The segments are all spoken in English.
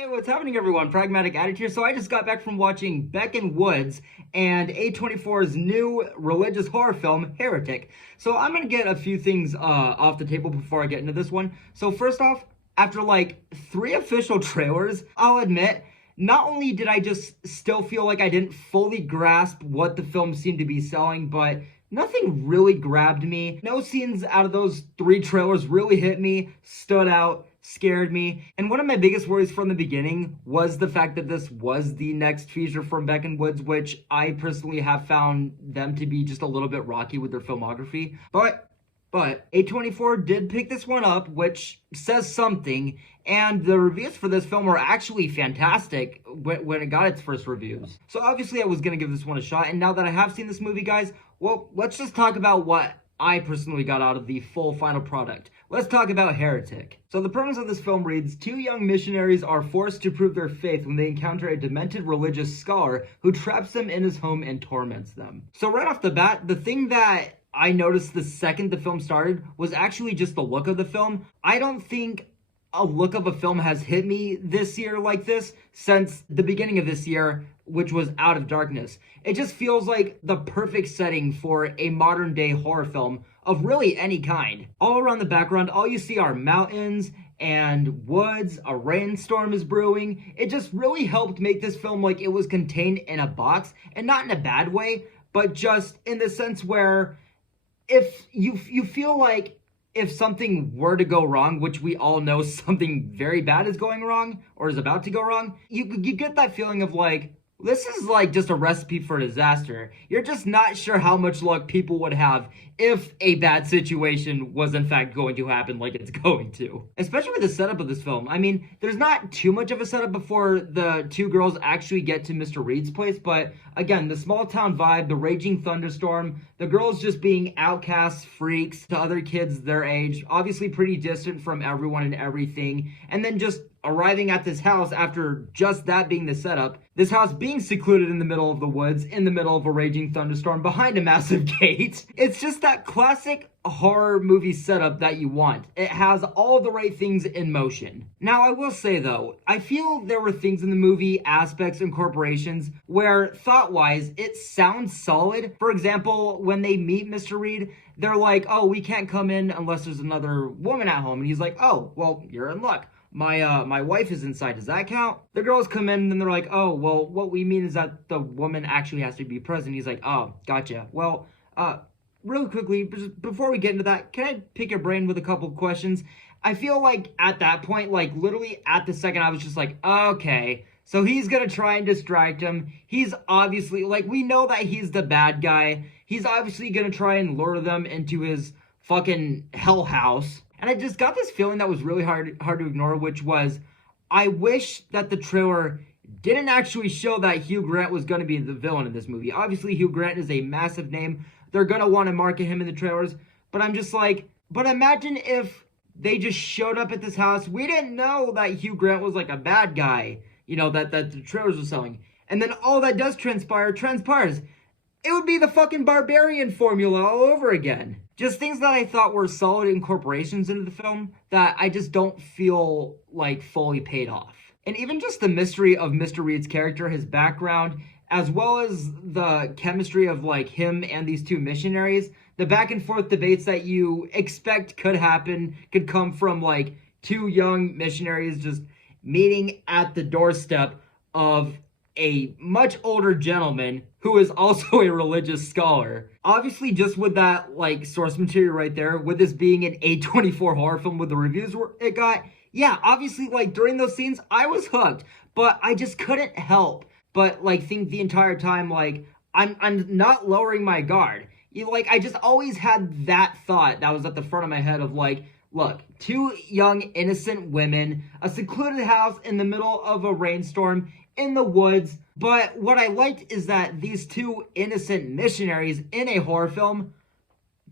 Hey, what's happening, everyone? Pragmatic Attitude here. So I just got back from watching Beck and Woods and A24's new religious horror film, Heretic. So I'm gonna get a few things off the table before I get into this one. So first off, after like 3 official trailers, I'll admit, not only did I just still feel like I didn't fully grasp what the film seemed to be selling, but nothing really grabbed me. No scenes out of those 3 trailers really hit me, stood out, scared me. And one of my biggest worries from the beginning was the fact that this was the next feature from Beck and Woods, which I personally have found them to be just a little bit rocky with their filmography. But A24 did pick this one up, which says something, and the reviews for this film were actually fantastic when it got its first reviews. So obviously I was going to give this one a shot, and now that I have seen this movie, guys, well, let's just talk about what I personally got out of the full final product. Let's talk about Heretic. So the premise of this film reads, 2 young missionaries are forced to prove their faith when they encounter a demented religious scholar who traps them in his home and torments them. So right off the bat, the thing that I noticed the second the film started was actually just the look of the film. I don't think a look of a film has hit me this year like this since the beginning of this year, which was Out of Darkness. It just feels like the perfect setting for a modern day horror film of really any kind. All around the background, all you see are mountains and woods, a rainstorm is brewing. It just really helped make this film like it was contained in a box, and not in a bad way, but just in the sense where if you feel like if something were to go wrong, which we all know something very bad is going wrong or is about to go wrong, you get that feeling of like, this is like just a recipe for disaster. You're just not sure how much luck people would have if a bad situation was in fact going to happen like it's going to. Especially with the setup of this film. I mean, there's not too much of a setup before the 2 girls actually get to Mr. Reed's place, but again, the small town vibe, the raging thunderstorm, the girls just being outcasts, freaks to other kids their age, obviously pretty distant from everyone and everything, and then just arriving at this house after just that being the setup, this house being secluded in the middle of the woods, in the middle of a raging thunderstorm, behind a massive gate. It's just that classic horror movie setup that you want. It has all the right things in motion. Now, I will say though, I feel there were things in the movie, aspects, incorporations, where thought-wise, it sounds solid. For example, when they meet Mr. Reed, they're like, oh, we can't come in unless there's another woman at home. And he's like, oh, well, you're in luck. My wife is inside. Does that count? The girls come in and they're like, oh, well, what we mean is that the woman actually has to be present. He's like, oh, gotcha. Well, really quickly, before we get into that, can I pick your brain with a couple of questions? I feel like at that point, like literally at the second, I was just like, okay, so he's gonna try and distract him. He's obviously, like, we know that he's the bad guy. He's obviously gonna try and lure them into his fucking hell house. And I just got this feeling that was really hard to ignore, which was, I wish that the trailer didn't actually show that Hugh Grant was going to be the villain in this movie. Obviously, Hugh Grant is a massive name. They're going to want to market him in the trailers. But I'm just like, but imagine if they just showed up at this house. We didn't know that Hugh Grant was like a bad guy, you know, that the trailers were selling. And then all that does transpires. It would be the fucking Barbarian formula all over again. Just things that I thought were solid incorporations into the film that I just don't feel like fully paid off. And even just the mystery of Mr. Reed's character, his background, as well as the chemistry of like him and these 2 missionaries, the back and forth debates that you expect could happen, could come from like 2 young missionaries just meeting at the doorstep of a much older gentleman who is also a religious scholar. Obviously, just with that like source material right there, with this being an A24 horror film with the reviews it got, yeah, obviously like during those scenes, I was hooked, but I just couldn't help but like think the entire time like I'm not lowering my guard. I just always had that thought that was at the front of my head of like, look, 2 young innocent women, a secluded house in the middle of a rainstorm, in the woods. But what I liked is that these 2 innocent missionaries in a horror film,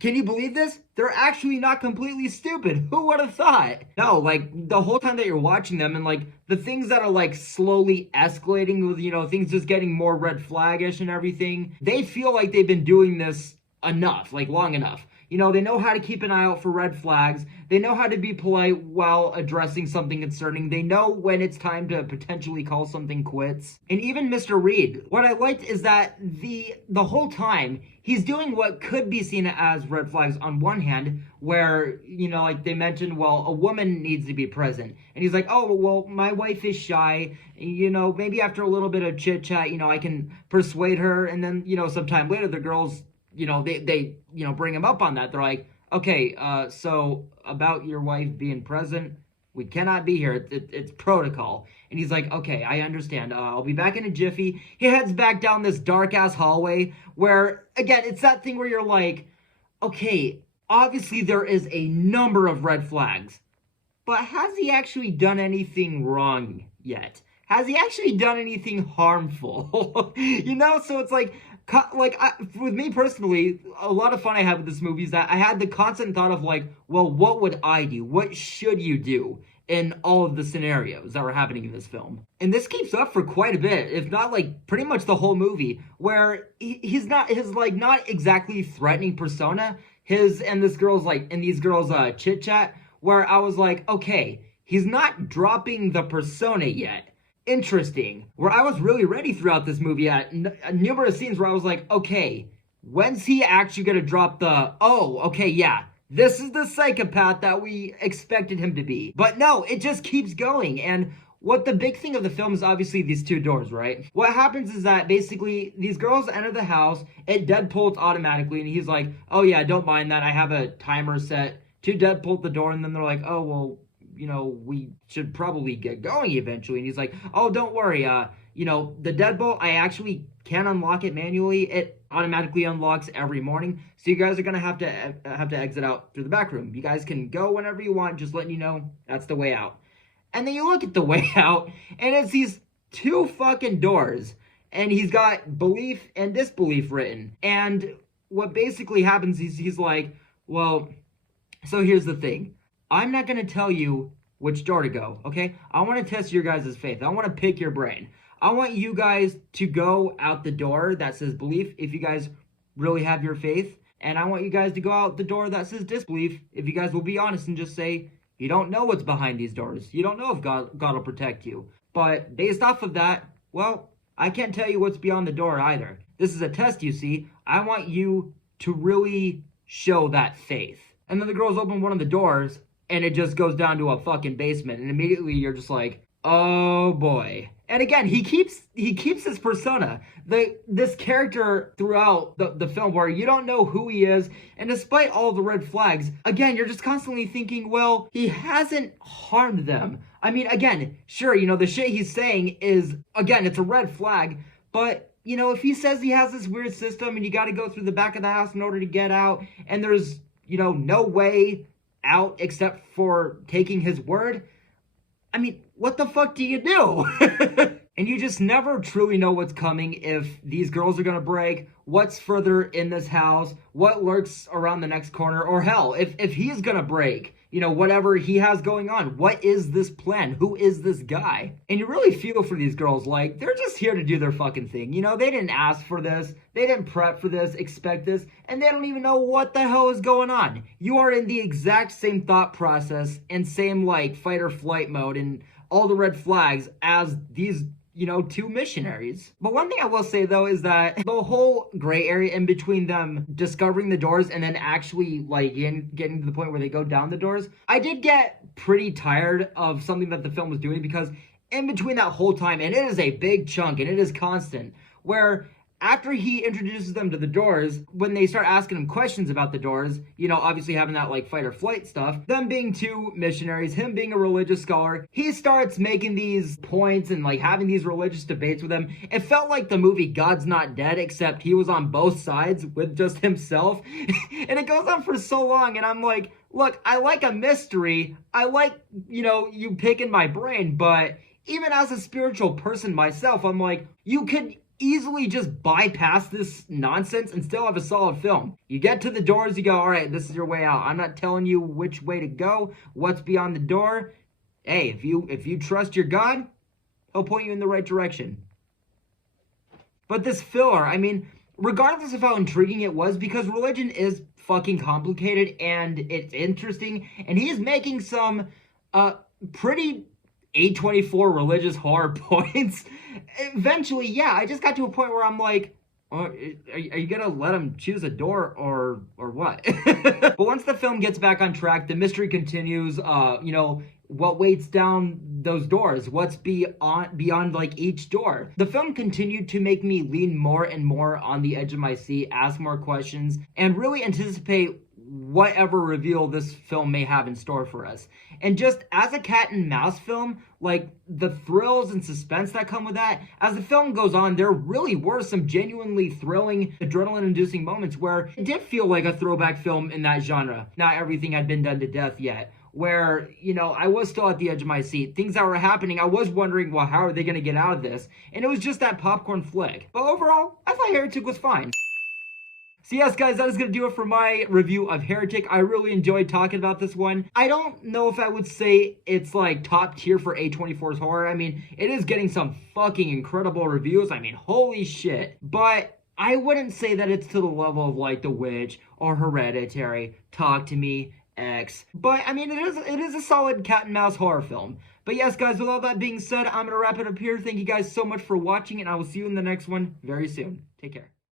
can you believe this? They're actually not completely stupid. Who would have thought? No, like the whole time that you're watching them and like the things that are like slowly escalating with, you know, things just getting more red flaggish and everything, they feel like they've been doing this enough, like long enough. You know, they know how to keep an eye out for red flags. They know how to be polite while addressing something concerning. They know when it's time to potentially call something quits. And even Mr. Reed, what I liked is that the whole time he's doing what could be seen as red flags on one hand, where, you know, like they mentioned, well, a woman needs to be present. And he's like, oh, well, my wife is shy. You know, maybe after a little bit of chit chat, you know, I can persuade her. And then, you know, sometime later, the girls, you know, they you know, bring him up on that. They're like, okay, so about your wife being present, we cannot be here. It's protocol. And he's like, okay, I understand. I'll be back in a jiffy. He heads back down this dark-ass hallway where, again, it's that thing where you're like, okay, obviously there is a number of red flags, but has he actually done anything wrong yet? Has he actually done anything harmful? You know, so it's like with me personally, a lot of fun I have with this movie is that I had the constant thought of like, well, what would I do? What should you do in all of the scenarios that were happening in this film? And this keeps up for quite a bit, if not like pretty much the whole movie, where he's not his like not exactly threatening persona, his and this girl's like in these girls chit chat, where I was like, okay, he's not dropping the persona yet. Interesting. Where I was really ready throughout this movie at numerous scenes where I was like, okay, when's he actually gonna drop the, oh, okay, yeah, this is the psychopath that we expected him to be. But no, it just keeps going. And what the big thing of the film is obviously these two doors, right? What happens is that basically these girls enter the house, it deadbolts automatically, and he's like, oh yeah, don't mind that, I have a timer set to deadbolt the door. And then they're like, oh, well, you know, we should probably get going eventually. And he's like, oh, don't worry, you know, the deadbolt, I actually can unlock it manually. It automatically unlocks every morning. So you guys are gonna have to exit out through the back room. You guys can go whenever you want, just letting you know that's the way out. And then you look at the way out, and it's these two fucking doors, and he's got belief and disbelief written. And what basically happens is he's like, well, so here's the thing. I'm not going to tell you which door to go, okay? I want to test your guys' faith. I want to pick your brain. I want you guys to go out the door that says belief if you guys really have your faith. And I want you guys to go out the door that says disbelief if you guys will be honest and just say, you don't know what's behind these doors. You don't know if God will protect you. But based off of that, well, I can't tell you what's beyond the door either. This is a test, you see. I want you to really show that faith. And then the girls open one of the doors, and it just goes down to a fucking basement, and immediately you're just like, oh boy. And again, he keeps his persona. This character throughout the film where you don't know who he is, and despite all the red flags, again, you're just constantly thinking, well, he hasn't harmed them. I mean, again, sure, you know, the shit he's saying is, again, it's a red flag, but, you know, if he says he has this weird system and you gotta go through the back of the house in order to get out, and there's, you know, no way out except for taking his word, I mean, what the fuck do you do? And you just never truly know what's coming, if these girls are gonna break, what's further in this house, what lurks around the next corner, or hell, if he's gonna break, you know, whatever he has going on. What is this plan? Who is this guy? And you really feel for these girls, like, they're just here to do their fucking thing. You know, they didn't ask for this, they didn't prep for this, expect this, and they don't even know what the hell is going on. You are in the exact same thought process and same, like, fight or flight mode and all the red flags as these, you know, two missionaries. But one thing I will say, though, is that the whole gray area in between them discovering the doors and then actually, like, getting to the point where they go down the doors, I did get pretty tired of something that the film was doing, because in between that whole time, and it is a big chunk, and it is constant, where after he introduces them to the doors, when they start asking him questions about the doors, you know, obviously having that, like, fight or flight stuff, them being two missionaries, him being a religious scholar, he starts making these points and, like, having these religious debates with them. It felt like the movie God's Not Dead, except he was on both sides with just himself. And it goes on for so long, and I'm like, look, I like a mystery. I like, you know, you picking my brain, but even as a spiritual person myself, I'm like, you could easily just bypass this nonsense and still have a solid film. You get to the doors, you go, all right, this is your way out. I'm not telling you which way to go, what's beyond the door. Hey, if you trust your God, he'll point you in the right direction. But this filler, I mean, regardless of how intriguing it was, because religion is fucking complicated and it's interesting, and he is making some pretty A24 religious horror points. Eventually, yeah, I just got to a point where I'm like, oh, are you gonna let him choose a door or what? But once the film gets back on track, the mystery continues. What waits down those doors? What's beyond like each door? The film continued to make me lean more and more on the edge of my seat, ask more questions, and really anticipate whatever reveal this film may have in store for us. And just as a cat and mouse film, like the thrills and suspense that come with that, as the film goes on, there really were some genuinely thrilling, adrenaline-inducing moments where it did feel like a throwback film in that genre. Not everything had been done to death yet. Where, I was still at the edge of my seat. Things that were happening, I was wondering, well, how are they going to get out of this? And it was just that popcorn flick. But overall, I thought Heretic was fine. So yes, guys, that is going to do it for my review of Heretic. I really enjoyed talking about this one. I don't know if I would say it's like top tier for A24's horror. I mean, it is getting some fucking incredible reviews. I mean, holy shit. But I wouldn't say that it's to the level of like The Witch or Hereditary, Talk to Me, X. But I mean, it is a solid cat and mouse horror film. But yes, guys, with all that being said, I'm going to wrap it up here. Thank you guys so much for watching, and I will see you in the next one very soon. Take care.